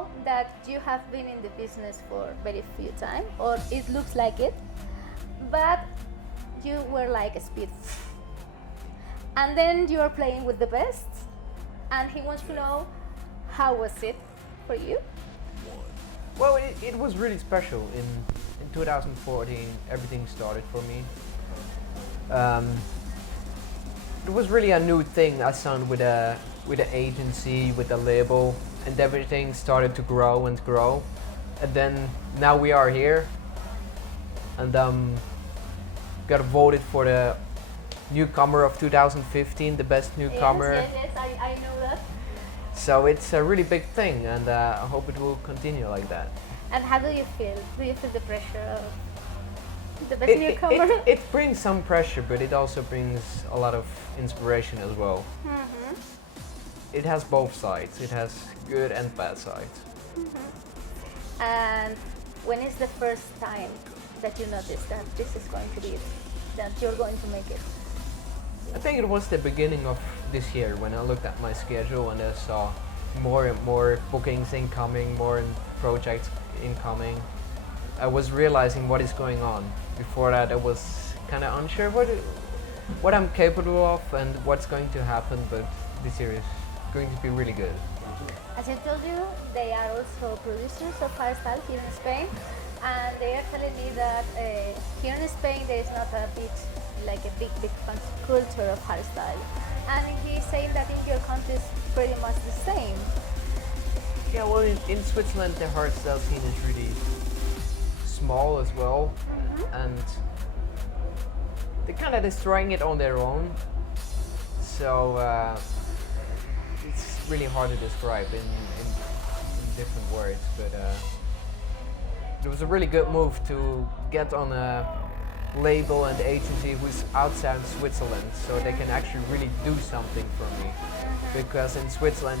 know that you have been in the business for very few time, or it looks like it, but you were like a speed. And then you are playing with the best, and he wants to know how was it for you? Well, it was really special. In 2014, everything started for me. It was really a new thing. I signed with an agency, with a label, and everything started to grow and grow. And then now we are here, and got voted for the newcomer of 2015, the best newcomer. Yes, I know that. So it's a really big thing, and I hope it will continue like that. And how do you feel? Do you feel the pressure of the best newcomer? It brings some pressure, but it also brings a lot of inspiration as well. Mm-hmm. It has both sides. It has good and bad sides. Mm-hmm. And when is the first time that you noticed that this is going to be it, that you're going to make it? I think it was the beginning of this year when I looked at my schedule and I saw more and more bookings incoming, more projects incoming. I was realizing what is going on. Before that, I was kind of unsure what I'm capable of and what's going to happen, but this year is going to be really good. As I told you, they are also producers of hardstyle here in Spain, and they are telling me that here in Spain there is not a big culture of hardstyle, and he's saying that in your country is pretty much the same. Yeah, well, in Switzerland the hardstyle scene is really small as well, and they're kind of destroying it on their own. So it's really hard to describe in different words, but it was a really good move to get on a label and agency who's outside Switzerland, so they can actually really do something for me. Because in Switzerland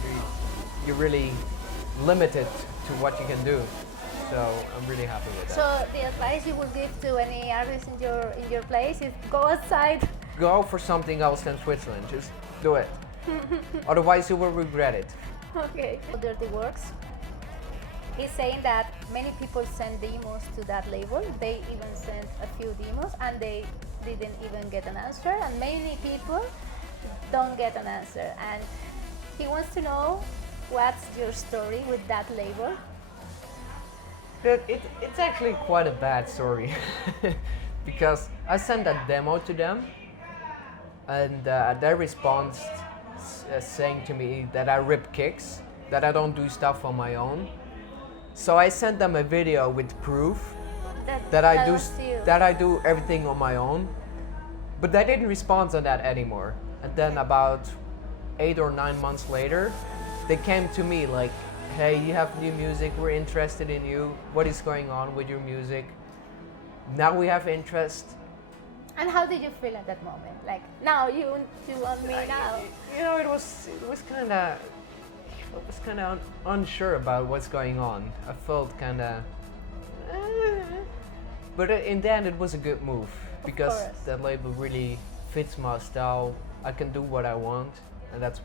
you're really limited to what you can do. So I'm really happy with that. So the advice you would give to any artist in your place is go outside. Go for something else than Switzerland. Just do it. Otherwise you will regret it. Okay. Dirty Works. He's saying that many people send demos to that label. They even sent a few demos and they didn't even get an answer. And many people don't get an answer. And he wants to know what's your story with that label. It's actually quite a bad story. Because I sent a demo to them and their response saying to me that I rip kicks, that I don't do stuff on my own. So I sent them a video with proof that I do everything on my own, but they didn't respond on that anymore. And then about 8 or 9 months later, they came to me like, hey, you have new music, we're interested in you, what is going on with your music? Now we have interest. And how did you feel at that moment? Like, now you want me now? You know, it was kind of unsure about what's going on. I felt kind of, but in the end it was a good move because that label really fits my style. I can do what I want, and that's.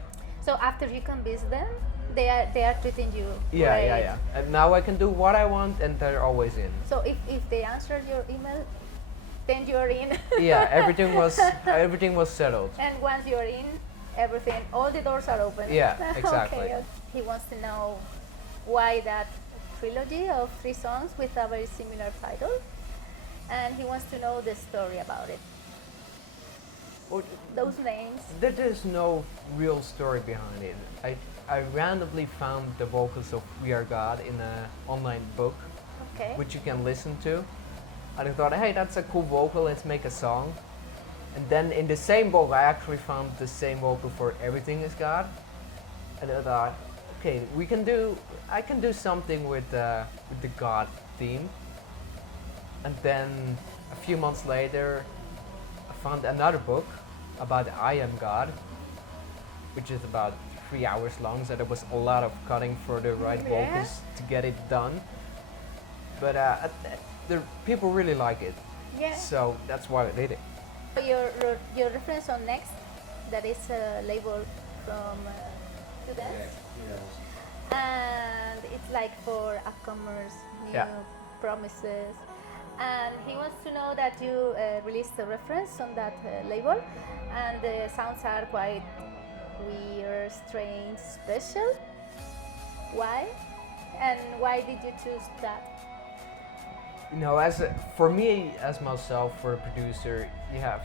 So after you convince them, they are treating you. Yeah, great. yeah. And now I can do what I want, and they're always in. So if they answered your email, then you're in. Yeah, everything was settled. And once you're in, everything, all the doors are open. Yeah, exactly. Okay. He wants to know why that trilogy of 3 songs with a very similar title, and he wants to know the story about it. Those names. There's no real story behind it. I randomly found the vocals of We Are God in an online book, which you can listen to. And I thought, hey, that's a cool vocal, let's make a song. And then in the same book, I actually found the same vocal for Everything Is God. And I thought, okay, I can do something with the God theme. And then a few months later, I found another book about I Am God, which is about 3 hours long, so there was a lot of cutting for the right vocals to get it done. But the people really like it, so that's why I did it. Your reference on Next, that is a label from students. and it's like for upcomers, new promises. And he wants to know that you released a reference on that label, and the sounds are quite weird, strange, special. Why? And why did you choose that? You know, for me, as myself, for a producer, you have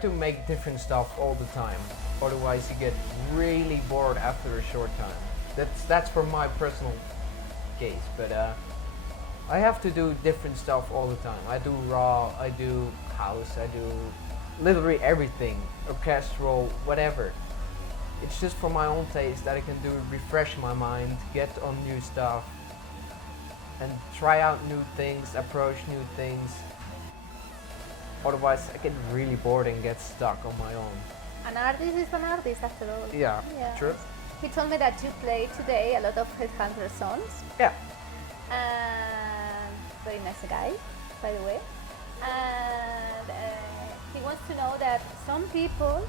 to make different stuff all the time. Otherwise, you get really bored after a short time. That's for my personal case, but I have to do different stuff all the time. I do raw, I do house, I do literally everything, orchestral, whatever. It's just for my own taste that I can do, refresh my mind, get on new stuff, and try out new things, approach new things. Otherwise, I get really bored and get stuck on my own. An artist is an artist after all. Yeah, true. He told me that you play today a lot of Headhunter songs. Yeah. And very nice guy, by the way. And he wants to know that some people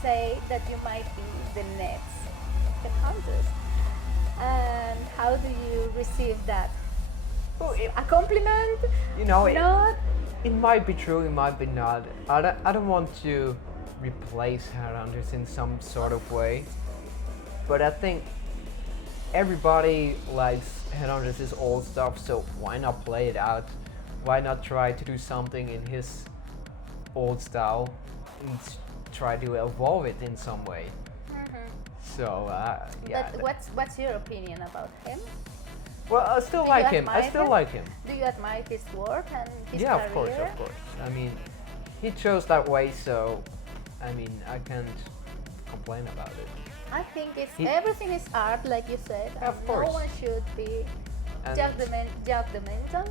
say that you might be the next Headhunters. And how do you receive that? A compliment? You know, not? It might be true, it might be not. I don't want to replace Headhunters in some sort of way, but I think everybody likes Headhunters' old stuff, so why not play it out? Why not try to do something in his old style and try to evolve it in some way? So, yeah. But what's your opinion about him? Well, I still like him. Do you admire his work and his career? Yeah, of course. I mean, he chose that way, so I mean, I can't complain about it. I think everything is art, like you said. Of course. No one should be judgmental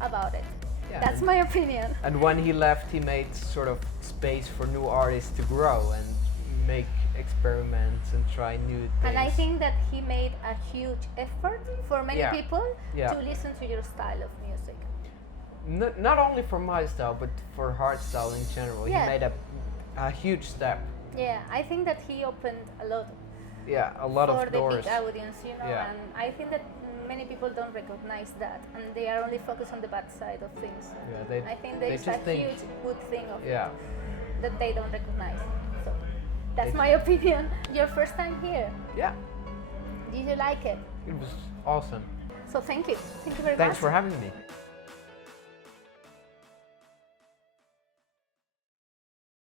about it. Yeah, That's my opinion. And when he left, he made sort of space for new artists to grow and make experiments and try new things. And I think that he made a huge effort for many people to listen to your style of music. Not only for my style, but for hardstyle in general. He made a huge step. Yeah, I think that he opened a lot. A lot of doors. For the big audience, you know, and I think that many people don't recognize that, and they are only focused on the bad side of things. I think there is a huge good thing of it that they don't recognize. So that's my opinion. Your first time here? Yeah. Did you like it? It was awesome. So thank you. Thank you very much. Thanks for having me.